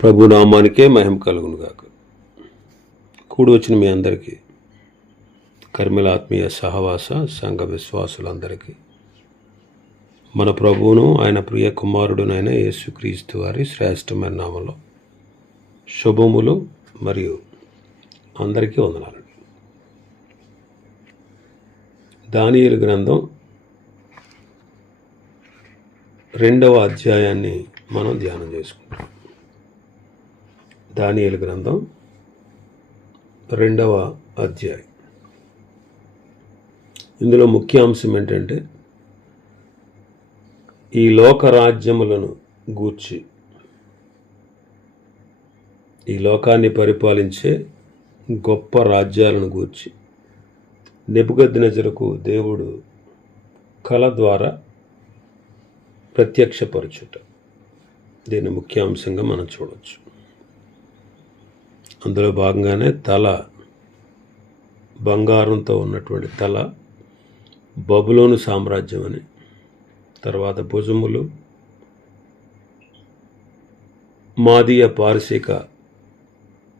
ప్రభు నామానికే మహిమ కలుగును గాక. కూడి వచ్చిన మీ అందరికీ, కర్మల ఆత్మీయ సహవాస సంఘ విశ్వాసులందరికీ మన ప్రభువును ఆయన ప్రియ కుమారుడునైన యేసుక్రీస్తు వారి శ్రేష్టమైన నామంలో శుభములు మరియు అందరికీ వందనాలండి. దానియేలు గ్రంథం 2వ అధ్యాయాన్ని మనం ధ్యానం చేసుకుంటాం. దానియేలు గ్రంథం 2వ అధ్యాయం. ఇందులో ముఖ్య అంశం ఏంటంటే, ఈ లోక రాజ్యములను గూర్చి, ఈ లోకాన్ని పరిపాలించే గొప్ప రాజ్యాలను గూర్చి నెబుకద్నెజరుకు దేవుడు కల ద్వారా ప్రత్యక్షపరచుట. దీన్ని ముఖ్యాంశంగా మనం చూడవచ్చు. అందులో భాగంగానే తల, బంగారంతో ఉన్నటువంటి తల బబులోను సామ్రాజ్యం అని, తర్వాత భుజములు మాదీయ పారసీక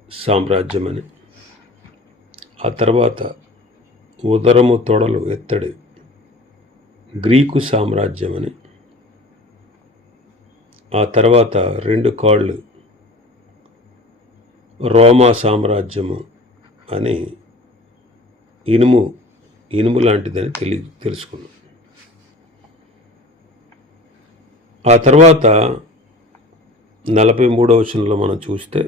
సామ్రాజ్యం అని, ఆ తర్వాత ఉదరము తొడలు ఎత్తడి గ్రీకు సామ్రాజ్యం అని, ఆ తర్వాత 2 కాళ్ళు రోమా సామ్రాజ్యము అని, ఇనుము లాంటిదని తెలుసుకున్నాం. ఆ తర్వాత 43వ వచనంలో మనం చూస్తే,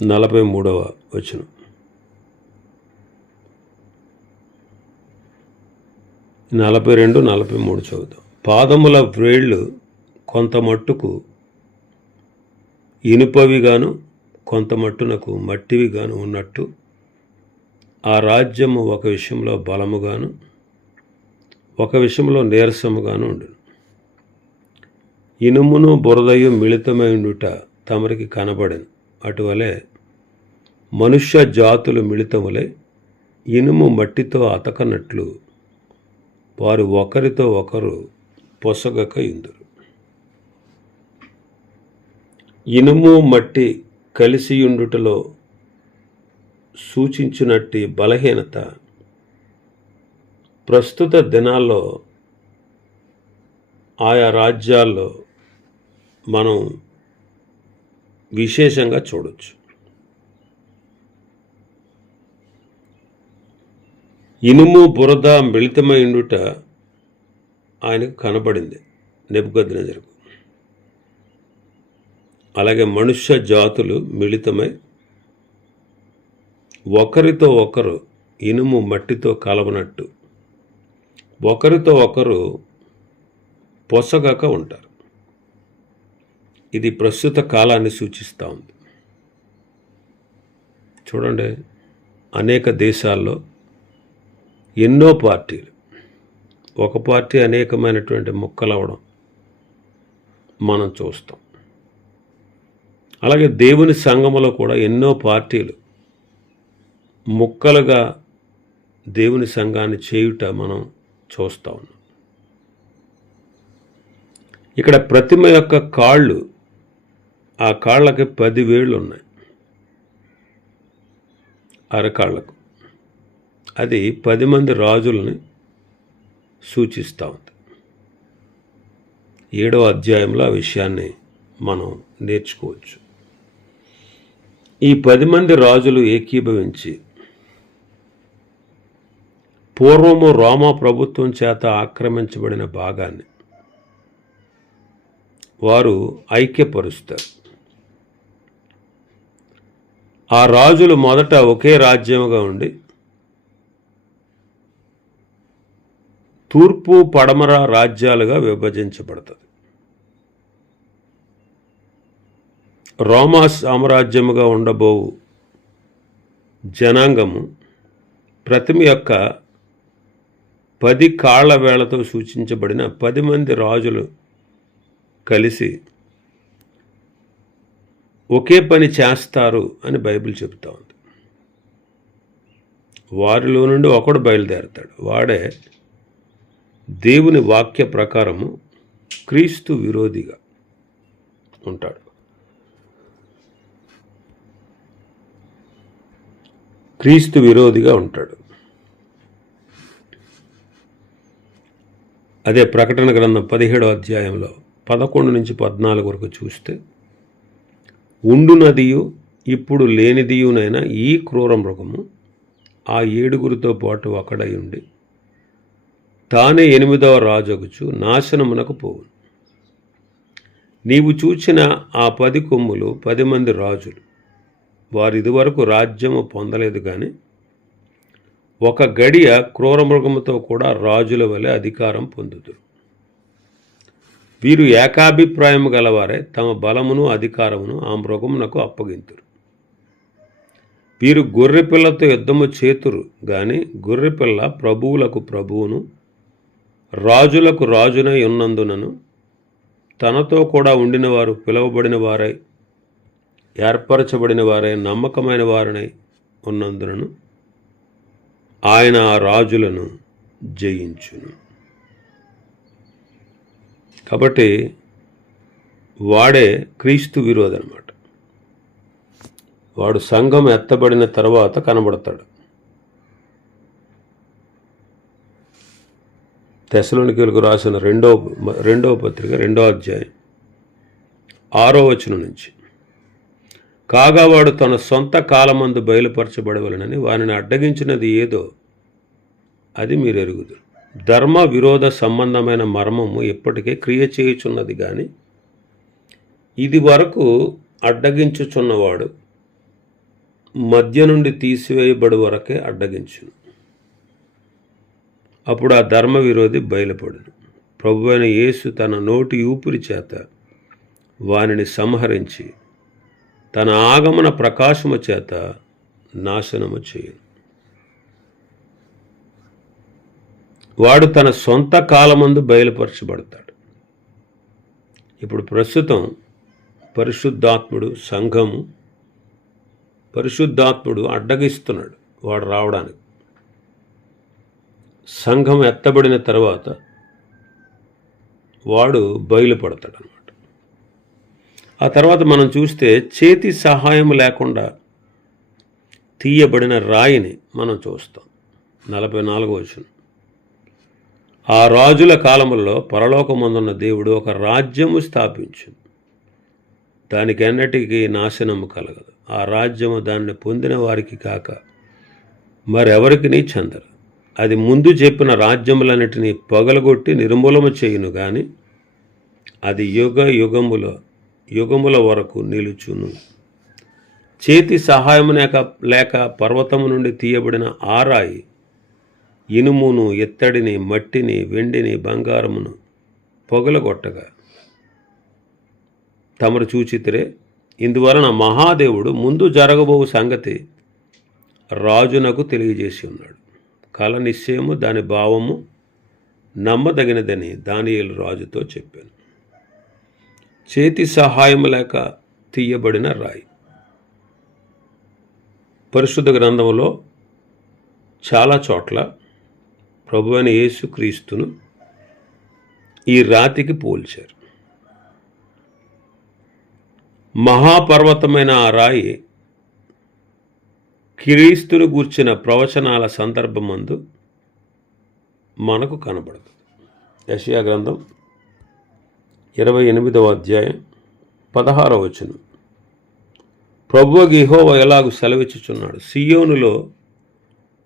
43వ వచనం, " 42, 43 చదువుతాం. పాదముల వ్రేళ్ళు కొంత మట్టుకు ఇనుపవిగాను కొంత మట్టునకు మట్టివిగాను ఉన్నట్టు ఆ రాజ్యము ఒక విషయంలో బలముగాను ఒక విషయంలో నీరసముగాను ఉండును. ఇనుమును బురదయు మిళితమై ఉండుట తమరికి కనబడెను. అటువలే మనుష్య జాతులు మిళితములై ఇనుము మట్టితో అతకనట్లు వారు ఒకరితో ఒకరు పొసగక ఇందురు. ఇనుము మట్టి కలిసియుండుటలో సూచించినట్టి బలహీనత ప్రస్తుత దినాల్లో ఆయా రాజ్యాల్లో మనం విశేషంగా చూడవచ్చు. ఇనుము బురద మిళితమై ఉండుట ఆయనకు కనబడింది, నెబుకద్నెజరుకు. అలాగే మనుష్య జాతులు మిళితమై ఒకరితో ఒకరు ఇనుము మట్టితో కలవనట్టు ఒకరితో ఒకరు పొసగక ఉంటారు. ఇది ప్రస్తుత కాలాన్ని సూచిస్తూ ఉంది. చూడండి, అనేక దేశాల్లో ఎన్నో పార్టీలు, ఒక పార్టీ అనేకమైనటువంటి ముక్కలవడం మనం చూస్తాం. అలాగే దేవుని సంఘములో కూడా ఎన్నో పార్టీలు ముక్కలుగా దేవుని సంఘాన్ని చేయుట మనం చూస్తూ ఉన్నాం. ఇక్కడ ప్రతిమ యొక్క కాళ్ళు, ఆ కాళ్ళకి 10 వేళ్ళు ఉన్నాయి, అరకాళ్లకు. అది 10 మంది రాజుల్ని సూచిస్తూ ఉంది. 7వ అధ్యాయంలో ఆ విషయాన్ని మనం నేర్చుకోవచ్చు. ఈ 10 మంది రాజులు ఏకీభవించి పూర్వము రోమా ప్రభుత్వం చేత ఆక్రమించబడిన భాగాన్ని వారు ఐక్యపరుస్తారు. ఆ రాజులు మొదట ఒకే రాజ్యముగా ఉండి తూర్పు పడమర రాజ్యాలుగా విభజించబడుతుంది. రోమా సామ్రాజ్యముగా ఉండబోవు జనాంగము ప్రతిమ యొక్క 10 కాళ్ల వేళ్లతో సూచించబడిన 10 మంది రాజులు కలిసి ఒకే పని చేస్తారు అని బైబిల్ చెబుతా ఉంది. వారిలో నుండి ఒకడు బయలుదేరతాడు. వాడే దేవుని వాక్య ప్రకారము క్రీస్తు విరోధిగా, ఉంటాడు. క్రీస్తు విరోధిగా ఉంటాడు. అదే ప్రకటన గ్రంథం 17వ అధ్యాయంలో 11 నుంచి 14 వరకు చూస్తే, ఉండునదియు ఇప్పుడు లేనిదియునైన ఈ క్రూర మృగము ఆ 7 పాటు ఒకడై ఉండి తానే 8వ రాజగుచు నాశనమునకు పోవును. నీవు చూచిన ఆ 10 కొమ్ములు 10 మంది రాజులు. వారిదివరకు రాజ్యము పొందలేదు కానీ ఒక గడియ క్రూరమృగముతో కూడా రాజుల వలె అధికారం పొందుదురు. వీరు ఏకాభిప్రాయము గలవారే తమ బలమును అధికారమును ఆ మృగమునకు అప్పగింతురు. వీరు గొర్రెపిల్లతో యుద్ధము చేతురు గాని గొర్రెపిల్ల ప్రభువులకు ప్రభువును రాజులకు రాజునై ఉన్నందునను తనతో కూడా ఉండిన వారు పిలువబడిన వారై ఏర్పరచబడిన వారై నమ్మకమైన వారినై ఉన్నందునను ఆయన ఆ రాజులను జయించును. కాబట్టి వాడే క్రీస్తు విరోధి అన్నమాట. వాడు సంఘం ఎత్తబడిన తర్వాత కనబడతాడు. తెస్సలోనికీయులకు రాసిన రెండవ పత్రిక 2వ అధ్యాయం 6వ వచనం నుంచి, కాగా వాడు తన సొంత కాలమందు బయలుపరచబడవలనని వారిని అడ్డగించినది ఏదో అది మీరు ఎరుగుదురు. ధర్మ విరోధ సంబంధమైన మర్మము ఇప్పటికే క్రియ చేయుచున్నది కానీ ఇది వరకు అడ్డగించుచున్నవాడు మధ్య నుండి తీసివేయబడి వరకే అడ్డగించును. అప్పుడు ఆ ధర్మ విరోధి బయలుపడును. ప్రభువైన యేసు తన నోటి ఊపిరి చేత వానిని సంహరించి తన ఆగమన ప్రకాశము చేత నాశనము చేయును. వాడు తన సొంత కాలమందు బయలుపరచబడతాడు. ఇప్పుడు ప్రస్తుతం పరిశుద్ధాత్ముడు సంఘము పరిశుద్ధాత్ముడు అడ్డగిస్తున్నాడు వాడు రావడానికి. సంఘం ఎత్తబడిన తర్వాత వాడు బయలుపడతాడు అన్నమాట. ఆ తర్వాత మనం చూస్తే చేతి సహాయం లేకుండా తీయబడిన రాయిని మనం చూస్తాం. 44వ వచనం, ఆ రాజుల కాలములలో పరలోకమందున్న దేవుడు ఒక రాజ్యము స్థాపించును, దానికి ఎన్నటికీ నాశనము కలగదు. ఆ రాజ్యము దాన్ని పొందిన వారికి కాక మరెవరికి చెందరు. అది ముందు చెప్పిన రాజ్యములన్నిటినీ పగలగొట్టి నిర్మూలము చేయును కానీ అది యుగముల వరకు నిలుచును. చేతి సహాయము లేక పర్వతము నుండి తీయబడిన ఆరాయి ఇనుమును, ఎత్తడిని, మట్టిని, వెండిని, బంగారమును పొగలగొట్టగా తమరు చూచితిరే. ఇందువలన మహాదేవుడు ముందు జరగబో సంగతి రాజునకు తెలియజేసి ఉన్నాడు. కల నిశ్చయము దాని భావము నమ్మదగినదని దానియేలు రాజుతో చెప్పాను. చేతి సహాయం లేక తీయబడిన రాయి. పరిశుద్ధ గ్రంథంలో చాలా చోట్ల ప్రభువైన యేసుక్రీస్తును ఈ రాతికి పోల్చారు. మహాపర్వతమైన ఆ రాయి క్రీస్తును గూర్చిన ప్రవచనాల సందర్భమందు మనకు కనబడదు. యెషయా గ్రంథం 28వ అధ్యాయం 16వ వచనం, ప్రభువు యెహోవా ఎలాగు సెలవిచ్చుచున్నాడు, సియోనులో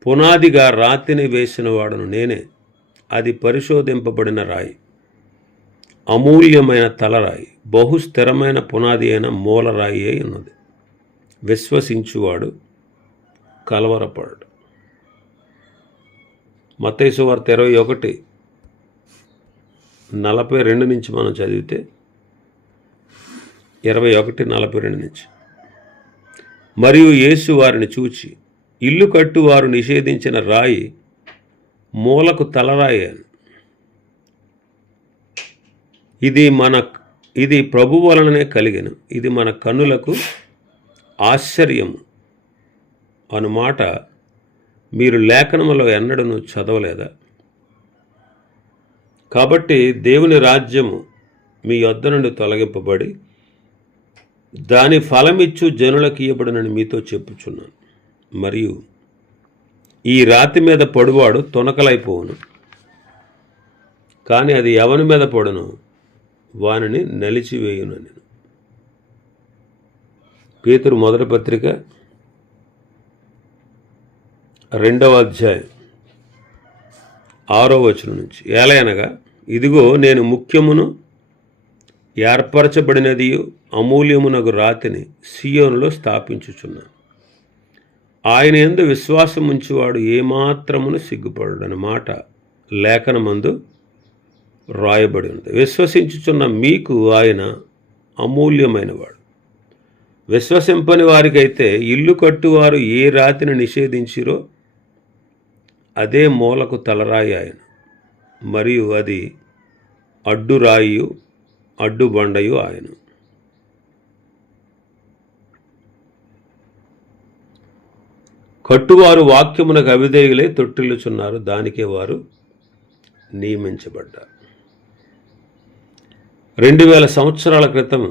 పునాదిగా రాతిని వేసిన వాడును నేనే. అది పరిశోధింపబడిన రాయి, అమూల్యమైన తలరాయి, బహుస్థిరమైన పునాది అయిన మూలరాయి అయి ఉన్నది. విశ్వసించువాడు కలవరపడు. మత్తయి సువార్త 21:42 నుంచి మనం చదివితే 21:42 నుంచి, మరియు యేసు వారిని చూచి ఇల్లు కట్టువారు నిషేధించిన రాయి మూలకు తలరాయి అని, ఇది ప్రభు వలననే కలిగెను, ఇది మన కన్నులకు ఆశ్చర్యము అనుమాట మీరు లేఖనములో ఎన్నడూ చదవలేదా? కాబట్టి దేవుని రాజ్యము మీ యొద్ద నుండి తొలగింపబడి దాని ఫలమిచ్చు జనులకు ఇయ్యబడునని మీతో చెప్పుచున్నాను. మరియు ఈ రాతి మీద పడువాడు తొనకలైపోవును, కానీ అది ఎవని మీద పడును వానిని నలిచివేయును. నేను పేతురు మొదటి పత్రిక 2వ అధ్యాయం 6వ వచనం నుంచి, ఏలయనగా ఇదిగో నేను ముఖ్యమును ఏర్పరచబడినది అమూల్యమునగు రాతిని సియోనులో స్థాపించుచున్నాను. ఆయన యందు విశ్వాసం ఉంచువాడు ఏమాత్రమును సిగ్గుపడని మాట లేఖనమందు రాయబడి ఉంది. విశ్వసించుచున్న మీకు ఆయన అమూల్యమైనవాడు. విశ్వసింపని వారికైతే ఇల్లు కట్టువారు ఏ రాతిని నిషేధించిరో అదే మూలకు తలరాయి ఆయన, మరియు అది అడ్డురాయు అడ్డుబండయు ఆయన. కట్టువారు వాక్యమునకు అవిధేయులై తొట్టిల్లుచున్నారు, దానికే వారు నియమించబడ్డారు. 2000 సంవత్సరాల క్రితం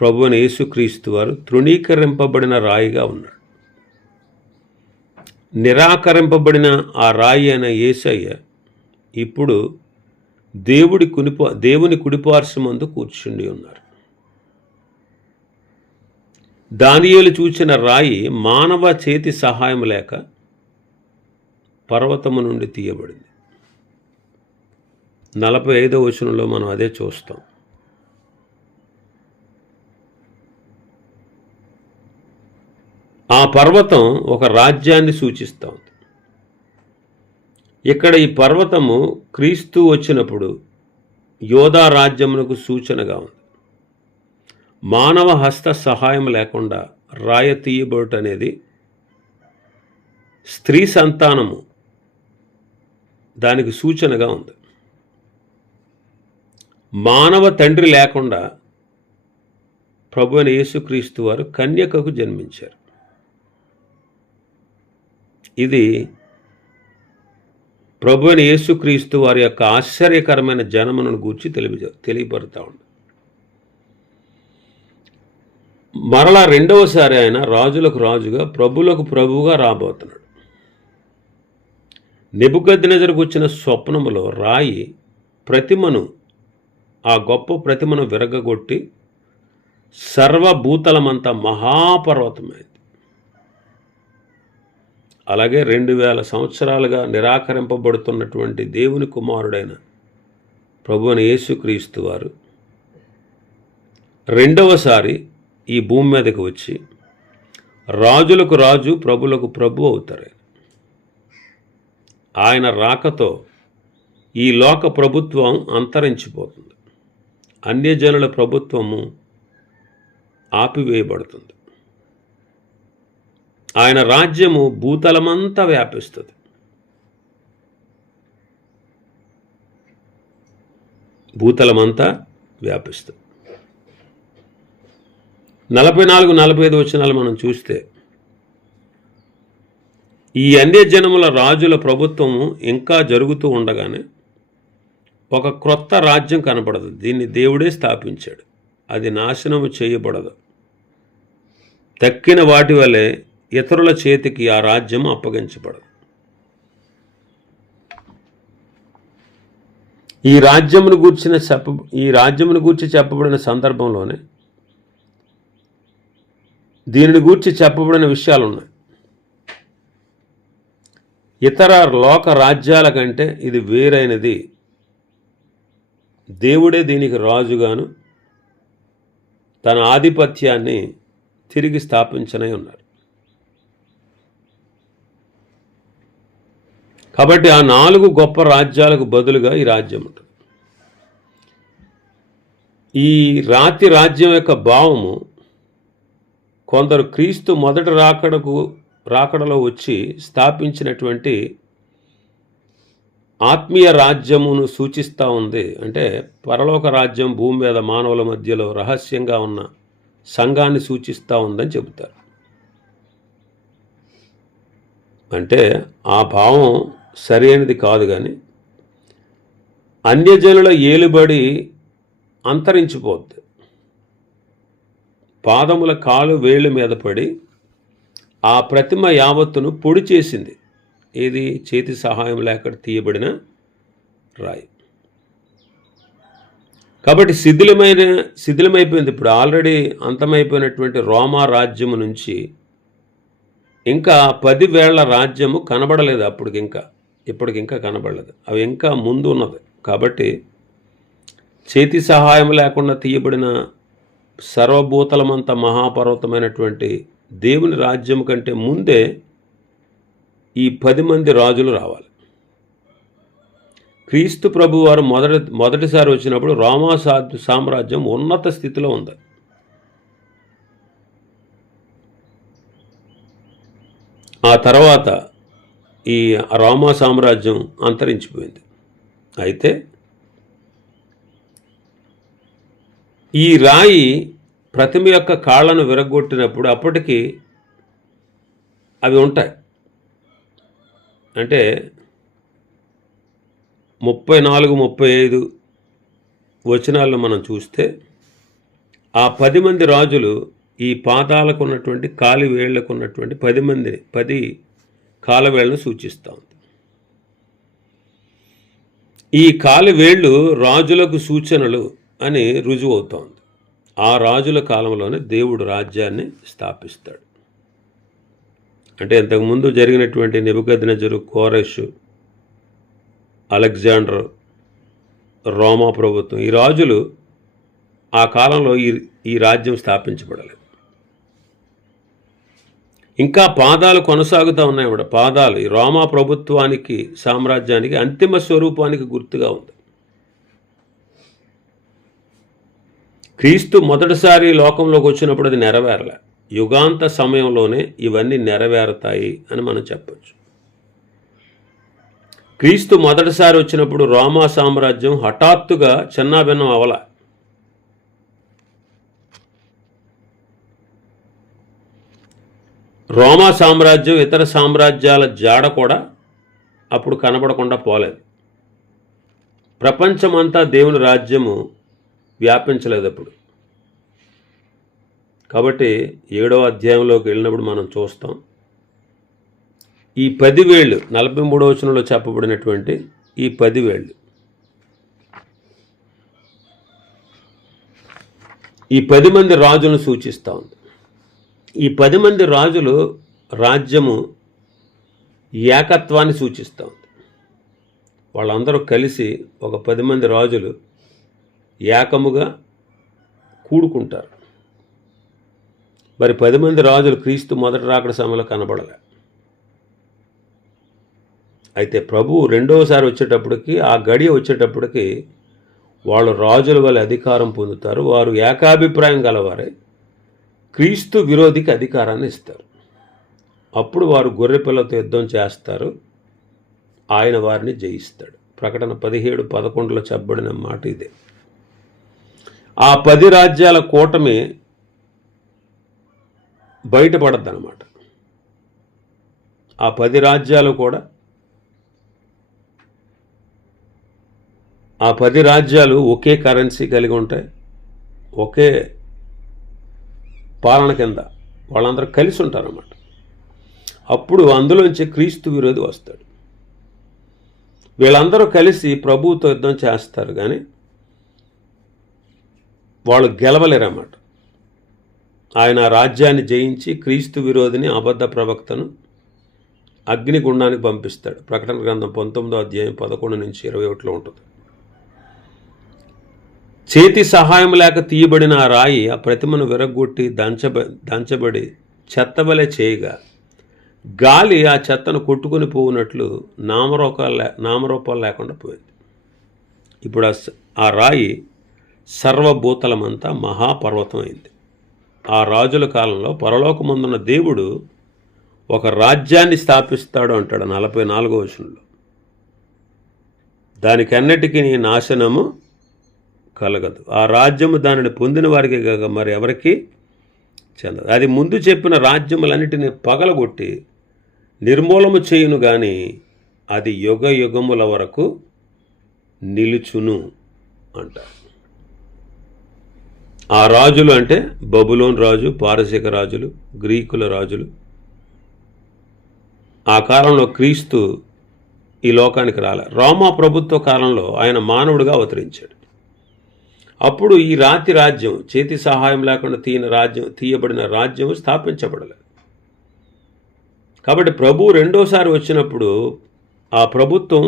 ప్రభువైన యేసుక్రీస్తు వారు తృణీకరింపబడిన రాయిగా ఉన్నాడు. నిరాకరింపబడిన ఆ రాయి అయిన యేసయ్య ఇప్పుడు దేవుని కుడిపార్శ్వమందు కూర్చుండి ఉన్నారు. దానియేలు చూచిన రాయి మానవ చేతి సహాయం లేక పర్వతము నుండి తీయబడింది. 45వ వచనంలో మనం అదే చూస్తాం. ఆ పర్వతం ఒక రాజ్యాన్ని సూచిస్తూ ఉంది. ఇక్కడ ఈ పర్వతము క్రీస్తు వచ్చినప్పుడు యోధా రాజ్యమునకు సూచనగా ఉంది. మానవ హస్త సహాయం లేకుండా రాయ తీయబడుట అనేది స్త్రీ సంతానము దానికి సూచనగా ఉంది. మానవ తండ్రి లేకుండా ప్రభువైన యేసుక్రీస్తు వారు కన్యకకు జన్మించారు. ఇది ప్రభువైన యేసుక్రీస్తు వారి యొక్క ఆశ్చర్యకరమైన జన్మను గూర్చి తెలియపరుతా ఉంది. మరలా రెండవసారి ఆయన రాజులకు రాజుగా ప్రభువులకు ప్రభువుగా రాబోతున్నాడు. నెబుకద్నెజరుకు వచ్చిన స్వప్నములో రాయి ప్రతిమను, ఆ గొప్ప ప్రతిమను విరగగొట్టి సర్వభూతలమంతా మహాపర్వతమైంది. అలాగే 2000 సంవత్సరాలుగా నిరాకరింపబడుతున్నటువంటి దేవుని కుమారుడైన ప్రభువైన యేసుక్రీస్తు వారు రెండవసారి ఈ భూమి మీదకి వచ్చి రాజులకు రాజు ప్రభులకు ప్రభు అవుతారు. ఆయన రాకతో ఈ లోక ప్రభుత్వం అంతరించిపోతుంది. అన్యజనుల ప్రభుత్వము ఆపివేయబడుతుంది. ఆయన రాజ్యము భూతలమంతా వ్యాపిస్తుంది. భూతలమంతా వ్యాపిస్తుంది. 44-45 వచనాలు మనం చూస్తే ఈ అన్యజనముల రాజుల ప్రభుత్వము ఇంకా జరుగుతూ ఉండగానే ఒక క్రొత్త రాజ్యం కనపడదు. దీన్ని దేవుడే స్థాపించాడు. అది నాశనము చేయబడదు. తక్కిన వాటి వలె ఇతరుల చేతికి ఆ రాజ్యం అప్పగించబడదు. ఈ రాజ్యమును గూర్చి చెప్పబడిన సందర్భంలోనే దీనిని గూర్చి చెప్పబడిన విషయాలు ఉన్నాయి. ఇతర లోక రాజ్యాల కంటే ఇది వేరైనది. దేవుడే దీనికి రాజుగాను తన ఆధిపత్యాన్ని తిరిగి స్థాపించనే ఉన్నారు. కాబట్టి ఆ 4 గొప్ప రాజ్యాలకు బదులుగా ఈ రాజ్యం ఉంటుంది. ఈ రాజ్యం యొక్క భావము కొందరు క్రీస్తు మొదటి రాకడలో వచ్చి స్థాపించినటువంటి ఆత్మీయ రాజ్యమును సూచిస్తూ ఉంది. అంటే పరలోక రాజ్యం భూమి మీద మానవుల మధ్యలో రహస్యంగా ఉన్న సంఘాన్ని సూచిస్తూ ఉందని చెబుతారు. అంటే ఆ భావం సరైనది కాదు. కానీ అన్యజనుల ఏలుబడి అంతరించిపోద్ది. పాదముల కాలు వేళ్ళు మీద పడి ఆ ప్రతిమ యావత్తును పొడి చేసింది. ఏది? చేతి సహాయం లేక తీయబడిన రాయి. కాబట్టి శిథిలమైపోయింది. ఇప్పుడు ఆల్రెడీ అంతమైపోయినటువంటి రోమా రాజ్యము నుంచి ఇంకా 10 వేళ్ల రాజ్యము కనబడలేదు. ఇప్పటికింకా కనబడలేదు. అవి ఇంకా ముందు ఉన్నది. కాబట్టి చేతి సహాయం లేకుండా తీయబడిన సర్వభూతలమంత మహాపర్వతమైనటువంటి దేవుని రాజ్యం కంటే ముందే ఈ 10 మంది రాజులు రావాలి. క్రీస్తు ప్రభు వారు మొదటిసారి వచ్చినప్పుడు రోమా సామ్రాజ్యం ఉన్నత స్థితిలో ఉంది. ఆ తర్వాత ఈ రోమా సామ్రాజ్యం అంతరించిపోయింది. అయితే ఈ రాయి ప్రతిమ యొక్క కాళ్ళను విరగొట్టినప్పుడు అప్పటికి అవి ఉంటాయి. అంటే 34-35 వచనాలను మనం చూస్తే ఆ 10 మంది రాజులు ఈ పాదాలకు ఉన్నటువంటి కాలి వేళ్లకు ఉన్నటువంటి 10 కాలవేళ్లను సూచిస్తూ ఉంది. ఈ కాలి వేళ్ళు రాజులకు సూచనలు అని రుజువు అవుతోంది. ఆ రాజుల కాలంలోనే దేవుడు రాజ్యాన్ని స్థాపిస్తాడు. అంటే ఇంతకుముందు జరిగినటువంటి నెబుకద్నెజరు, కోరెషు, అలెగ్జాండర్, రోమా ప్రభుత్వం, ఈ రాజులు ఆ కాలంలో ఈ రాజ్యం స్థాపించబడలేదు. ఇంకా పాదాలు కొనసాగుతూ ఉన్నాయి. పాదాలు ఈ రోమా ప్రభుత్వానికి, సామ్రాజ్యానికి అంతిమ స్వరూపానికి గుర్తుగా ఉంది. క్రీస్తు మొదటిసారి లోకంలోకి వచ్చినప్పుడు అది నెరవేరలే. యుగాంత సమయంలోనే ఇవన్నీ నెరవేరుతాయి అని మనం చెప్పచ్చు. క్రీస్తు మొదటిసారి వచ్చినప్పుడు రోమా సామ్రాజ్యం హఠాత్తుగా చిన్నాభిన్నం అవల. రోమా సామ్రాజ్యం ఇతర సామ్రాజ్యాల జాడ కూడా అప్పుడు కనబడకుండా పోలేదు. ప్రపంచమంతా దేవుని రాజ్యము వ్యాపించలేదు అప్పుడు. కాబట్టి 7వ అధ్యాయంలోకి వెళ్ళినప్పుడు మనం చూస్తాం, ఈ 10 వేళ్ళు 43వ వచనంలో చెప్పబడినటువంటి ఈ 10 వేళ్ళు, ఈ 10 మంది రాజులను సూచిస్తూ ఉంది. ఈ 10 మంది రాజులు రాజ్యము ఏకత్వాన్ని సూచిస్తూ ఉంది. వాళ్ళందరూ కలిసి ఒక 10 మంది రాజులు ఏకముగా కూడుకుంటారు. మరి 10 మంది రాజులు క్రీస్తు మొదటి రాకడ సమయంలో కనబడలే. అయితే ప్రభువు రెండవసారి వచ్చేటప్పటికి, ఆ గడియ వచ్చేటప్పటికి వాళ్ళు రాజుల వల్ల అధికారం పొందుతారు. వారు ఏకాభిప్రాయం గలవారే క్రీస్తు విరోధికి అధికారాన్ని ఇస్తారు. అప్పుడు వారు గొర్రెపిల్లతో యుద్ధం చేస్తారు. ఆయన వారిని జయిస్తాడు. ప్రకటన 17:11లో చెప్పబడిన మాట ఇదే. ఆ 10 రాజ్యాల కూటమి బయటపడద్దన్నమాట. ఆ 10 రాజ్యాలు కూడా, ఆ 10 రాజ్యాలు ఒకే కరెన్సీ కలిగి ఉంటాయి. ఒకే పాలన కింద వాళ్ళందరూ కలిసి ఉంటారన్నమాట. అప్పుడు అందులోంచి క్రీస్తు విరోధి వస్తాడు. వీళ్ళందరూ కలిసి ప్రభువుతో యుద్ధం చేస్తారు, కానీ వాళ్ళు గెలవలేరన్నమాట. ఆయన రాజ్యాన్ని జయించి క్రీస్తు విరోధిని, అబద్ధ ప్రవక్తను అగ్నిగుండానికి పంపిస్తాడు. ప్రకటన గ్రంథం 19వ అధ్యాయం 11-21లో ఉంటుంది. చేతి సహాయం లేక తీయబడిన ఆ రాయి ఆ ప్రతిమను విరగ్గొట్టి దంచబడి చెత్తబలే చేయగా గాలి ఆ చెత్తను కొట్టుకుని పోవునట్లు నామరూపాలు లేకుండా పోయింది. ఇప్పుడు ఆ రాయి సర్వభూతలమంతా మహాపర్వతం అయింది. ఆ రాజుల కాలంలో పరలోకమందున్న దేవుడు ఒక రాజ్యాన్ని స్థాపిస్తాడు అంటాడు 44వ వచనంలో. దానికన్నిటికీ నాశనము కలగదు. ఆ రాజ్యము దానిని పొందిన వారికి కాక మరి ఎవరికి చెందదు. అది ముందు చెప్పిన రాజ్యములన్నిటినీ పగలగొట్టి నిర్మూలము చేయును, కానీ అది యుగ యుగముల వరకు నిలుచును అంటారు. ఆ రాజులు అంటే బబులోన్ రాజు, పారసీక రాజులు, గ్రీకుల రాజులు. ఆ కాలంలో క్రీస్తు ఈ లోకానికి రాలే. రోమా ప్రభుత్వ కాలంలో ఆయన మానవుడిగా అవతరించాడు. అప్పుడు ఈ రాజ్యం చేతి సహాయం లేకుండా తీయబడిన రాజ్యం స్థాపించబడలేదు. కాబట్టి ప్రభు రెండోసారి వచ్చినప్పుడు ఆ ప్రభుత్వం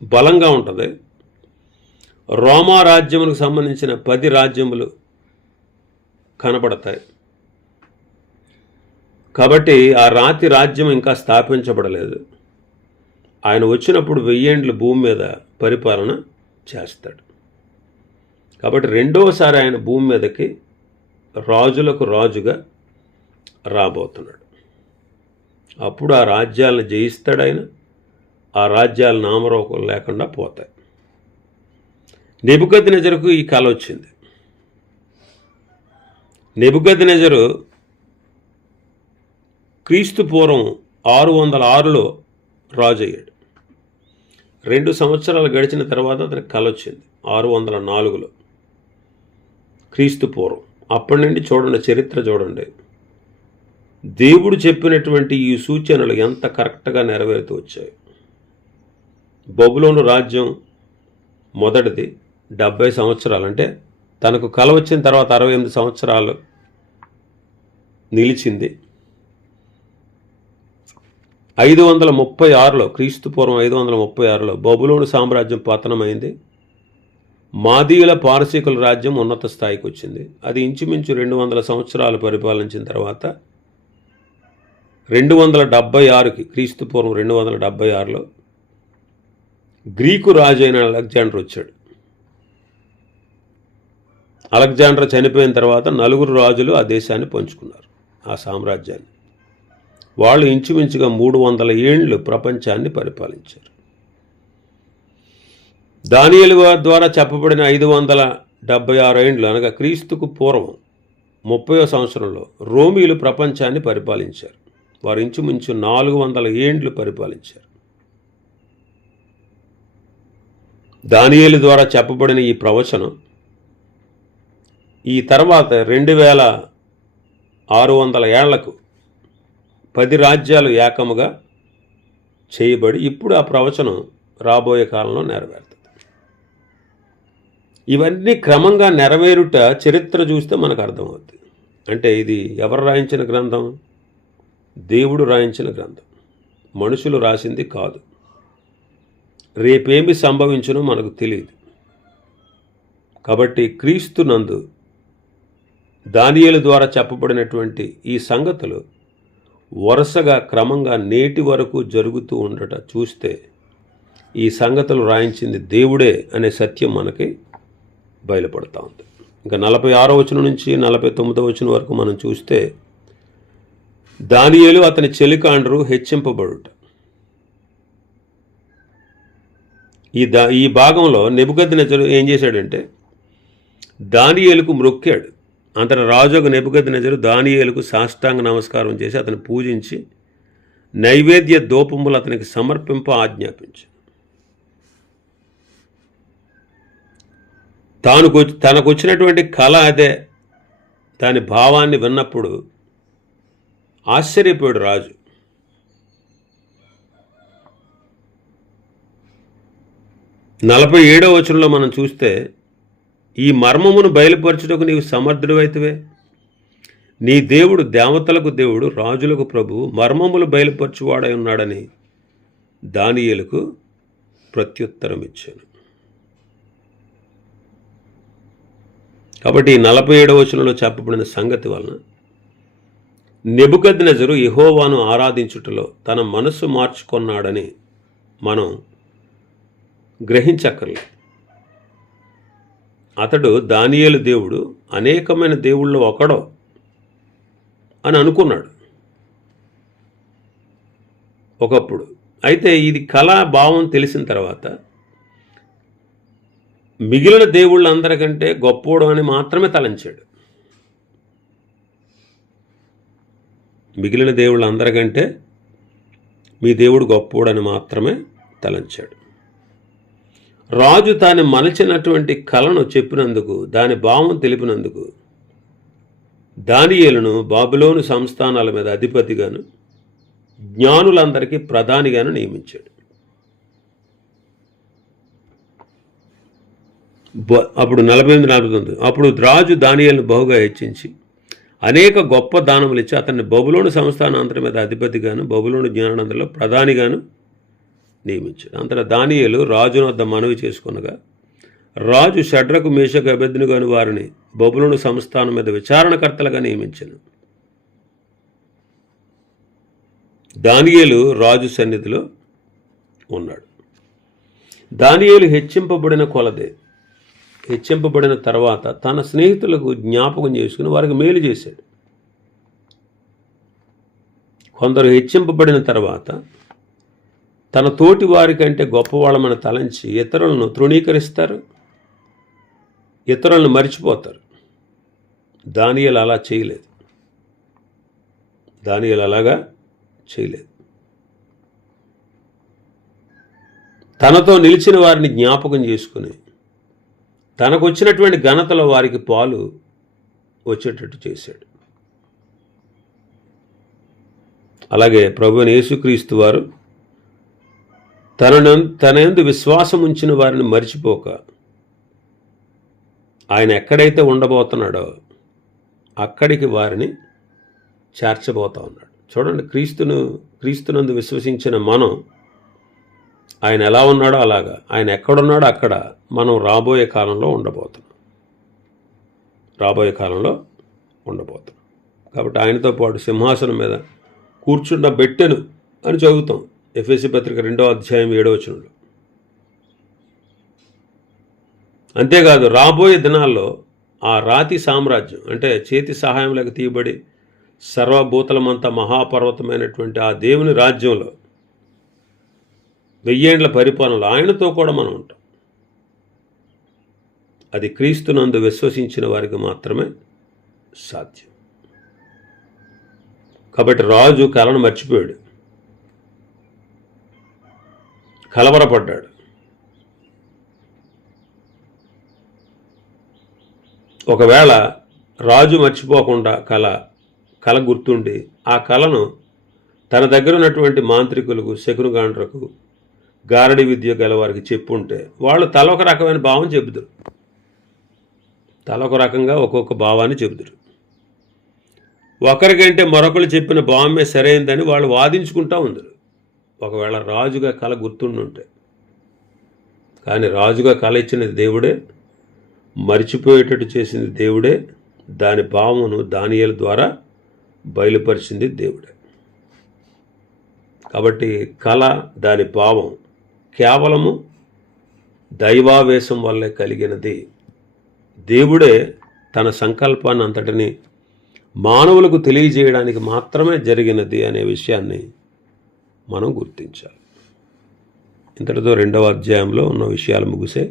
బలంగా ఉంటుంది. రోమా రాజ్యములకు సంబంధించిన 10 రాజ్యములు కనబడతాయి. కాబట్టి ఆ రాజ్యం ఇంకా స్థాపించబడలేదు. ఆయన వచ్చినప్పుడు 1000 ఏండ్లు భూమి మీద పరిపాలన చేస్తాడు. కాబట్టి రెండోసారి ఆయన భూమి మీదకి రాజులకు రాజుగా రాబోతున్నాడు. అప్పుడు ఆ రాజ్యాలను జయిస్తాడు ఆయన. ఆ రాజ్యాల నామరూపం లేకుండా పోతాయి. నెబుకద్నెజరుకు ఈ కల వచ్చింది. నెబుకద్నెజరు క్రీస్తు పూర్వం 606లో రాజు అయ్యాడు. 2 సంవత్సరాలు గడిచిన తర్వాత అతనికి కల వచ్చింది 604లో క్రీస్తు పూర్వం. అప్పటి నుండి చూడండి, చరిత్ర చూడండి. దేవుడు చెప్పినటువంటి ఈ సూచనలు ఎంత కరెక్ట్గా నెరవేరుతూ వచ్చాయి. బబులోను రాజ్యం మొదటిది 70 సంవత్సరాలు, అంటే తనకు కల వచ్చిన తర్వాత 68 సంవత్సరాలు నిలిచింది. 536లో క్రీస్తు పూర్వం 536లో బబులోను సామ్రాజ్యం పతనమైంది. మాదీయుల పారసీకుల రాజ్యం ఉన్నత స్థాయికి వచ్చింది. అది ఇంచుమించు 200 సంవత్సరాలు పరిపాలించిన తర్వాత 276కి క్రీస్తు పూర్వం 276లో గ్రీకు రాజు అయిన అలెగ్జాండర్ వచ్చాడు. అలెగ్జాండర్ చనిపోయిన తర్వాత 4 రాజులు ఆ దేశాన్ని పంచుకున్నారు, ఆ సామ్రాజ్యాన్ని. వాళ్ళు ఇంచుమించుగా 300 ఏండ్లు ప్రపంచాన్ని పరిపాలించారు. దానియేలు ద్వారా చెప్పబడిన 576 ఏండ్లు అనగా క్రీస్తుకు పూర్వం 30వ సంవత్సరంలో రోమీలు ప్రపంచాన్ని పరిపాలించారు. వారు ఇంచుమించు 400 ఏండ్లు పరిపాలించారు. దానియేలు ద్వారా చెప్పబడిన ఈ ప్రవచనం ఈ తర్వాత 2600 ఏళ్లకు 10 రాజ్యాలు ఏకముగా చేయబడి ఇప్పుడు ఆ ప్రవచనం రాబోయే కాలంలో నెరవేరుతుంది. ఇవన్నీ క్రమంగా నెరవేరుట చరిత్ర చూస్తే మనకు అర్థమవుతుంది. అంటే ఇది ఎవరు రాయించిన గ్రంథం? దేవుడు రాయించిన గ్రంథం, మనుషులు రాసింది కాదు. రేపేమి సంభవించునో మనకు తెలియదు. కాబట్టి క్రీస్తు నందు దానియేలు ద్వారా చెప్పబడినటువంటి ఈ సంగతులు వరుసగా క్రమంగా నేటి వరకు జరుగుతూ ఉండట చూస్తే ఈ సంగతులు రాయించింది దేవుడే అనే సత్యం మనకి బయలుపడుతూ ఉంది. ఇంకా 46వ వచనం నుంచి 49వ వచనం వరకు మనం చూస్తే దానియేలు అతని చెలికాండ్రు హెచ్చింపబడుట. ఈ భాగంలో నెబుకద్నెజరు ఏం చేశాడంటే దానియేలుకు మ్రొక్కాడు. అంతట రాజుకు నెబుకద్నెజరు దానియేలుకు సాష్టాంగ నమస్కారం చేసి అతను పూజించి నైవేద్య ధూపములు అతనికి సమర్పింప ఆజ్ఞాపించాడు. తనకు వచ్చినటువంటి కళ అదే. దాని భావాన్ని విన్నప్పుడు ఆశ్చర్యపోయాడు రాజు. నలభై 47వ వచనంలో మనం చూస్తే ఈ మర్మమును బయలుపరచుటకు నీవు సమర్థుడివైతివే. నీ దేవుడు దేవతలకు దేవుడు, రాజులకు ప్రభువు, మర్మములు బయలుపరచువాడై ఉన్నాడని దానియేలుకు ప్రత్యుత్తరం ఇచ్చాను. కాబట్టి 47వ వచనంలో చెప్పబడిన సంగతి వలన నెబుకద్నెజరు యెహోవాను ఆరాధించుటలో తన మనస్సు మార్చుకున్నాడని మనం గ్రహించక్కర్లేదు. అతడు దానియేలు దేవుడు అనేకమైన దేవుళ్ళు ఒకడో అని అనుకున్నాడు ఒకప్పుడు. అయితే ఇది కళా భావం తెలిసిన తర్వాత మిగిలిన దేవుళ్ళందరికంటే గొప్పోడు అని మాత్రమే తలంచాడు. మిగిలిన దేవుళ్ళందరికంటే మీ దేవుడు గొప్పోడని మాత్రమే తలంచాడు. రాజు తాను మలచినటువంటి కలను చెప్పినందుకు, దాని భావం తెలిపినందుకు దానియేలును బాబిలోను సంస్థానాల మీద అధిపతిగాను, జ్ఞానులందరికీ ప్రధానిగాను నియమించాడు. అప్పుడు 48-49 అప్పుడు రాజు దానియేలును బహుగా హెచ్చించి అనేక గొప్ప దానములు ఇచ్చి అతన్ని బబులోను సంస్థానాంతరి మీద అధిపతిగాను, బబులోను జ్ఞానందరిలో ప్రధానిగాను నియమించాడు. అంతటా దానియేలు రాజును వద్ద మనవి చేసుకొనగా, రాజు షడ్రకు, మేషకు, అబేద్నెగోను వారిని బబులోను సంస్థానం మీద విచారణకర్తలుగా నియమించాను. దానియేలు రాజు సన్నిధిలో ఉన్నాడు. దానియేలు హెచ్చింపబడిన కొలదే, హెచ్చింపబడిన తర్వాత తన స్నేహితులకు జ్ఞాపకం చేసుకుని వారికి మేలు చేశాడు. కొందరు హెచ్చింపబడిన తర్వాత తన తోటి వారి కంటే గొప్పవాళ్ళమని తలంచి ఇతరులను తృణీకరిస్తారు, ఇతరులను మర్చిపోతారు. దానియేలు అలా చేయలేదు. దానియేలు అలాగా చేయలేదు. తనతో నిలిచిన వారిని జ్ఞాపకం చేసుకుని తనకు వచ్చినటువంటి ఘనతలో వారికి పాలు వచ్చేటట్టు చేశాడు. అలాగే ప్రభువైన యేసుక్రీస్తు వారు తన యందు విశ్వాసం ఉంచిన వారిని మర్చిపోక ఆయన ఎక్కడైతే ఉండబోతున్నాడో అక్కడికి వారిని చేర్చబోతా ఉన్నాడు. చూడండి, క్రీస్తునందు విశ్వసించిన మనం ఆయన ఎలా ఉన్నాడో అలాగా, ఆయన ఎక్కడున్నాడో అక్కడ మనం రాబోయే కాలంలో ఉండబోతున్నాం. కాబట్టి ఆయనతో పాటు సింహాసనం మీద కూర్చుండబెట్టెను అని చదువుతాం ఎఫెసీ పత్రిక 2వ అధ్యాయం 7వ వచనంలో. అంతేకాదు, రాబోయే దినాల్లో ఆ రాతి సామ్రాజ్యం అంటే చేతి సహాయం లేక తీయబడి సర్వభూతలమంతా మహాపర్వతమైనటువంటి ఆ దేవుని రాజ్యంలో 1000 ఏండ్ల పరిపాలనలో ఆయనతో కూడా మనం ఉంటాం. అది క్రీస్తునందు విశ్వసించిన వారికి మాత్రమే సాధ్యం. కాబట్టి రాజు కలను మర్చిపోయాడు, కలవరపడ్డాడు. ఒకవేళ రాజు మర్చిపోకుండా కల గుర్తుండి ఆ కలను తన దగ్గర ఉన్నటువంటి మాంత్రికులకు, శకునగాండ్రకు, గారడి విద్య గలవారికి చెప్పుంటే వాళ్ళు తలొక రకమైన భావం చెబుతారు, తలొక రకంగా ఒక్కొక్క భావాన్ని చెబుతారు. ఒకరికంటే మరొకరు చెప్పిన భావమే సరైందని వాళ్ళు వాదించుకుంటూ ఉందరు. ఒకవేళ రాజుగా కల గుర్తుండుంటే. కానీ రాజుగా కల ఇచ్చినది దేవుడే, మర్చిపోయేటట్టు చేసింది దేవుడే, దాని భావమును దానియేలు ద్వారా బయలుపరిచింది దేవుడే. కాబట్టి కళ, దాని భావం కేవలము దైవావేశం వల్లే కలిగినది. దేవుడే తన సంకల్పాన్ని అంతటిని మానవులకు తెలియజేయడానికి మాత్రమే జరిగినది అనే విషయాన్ని మనం గుర్తించాలి. ఇంతటితో 2వ అధ్యాయంలో ఉన్న విషయాలు ముగిసే.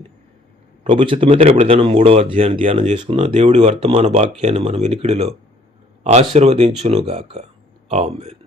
ప్రభు చిత్తమైతే రేపు దినం 3వ అధ్యాయాన్ని ధ్యానం చేసుకుందాం. దేవుడి వర్తమాన వాక్యాన్ని మన వినికిడిలో ఆశీర్వదించునుగాక. ఆమేన్.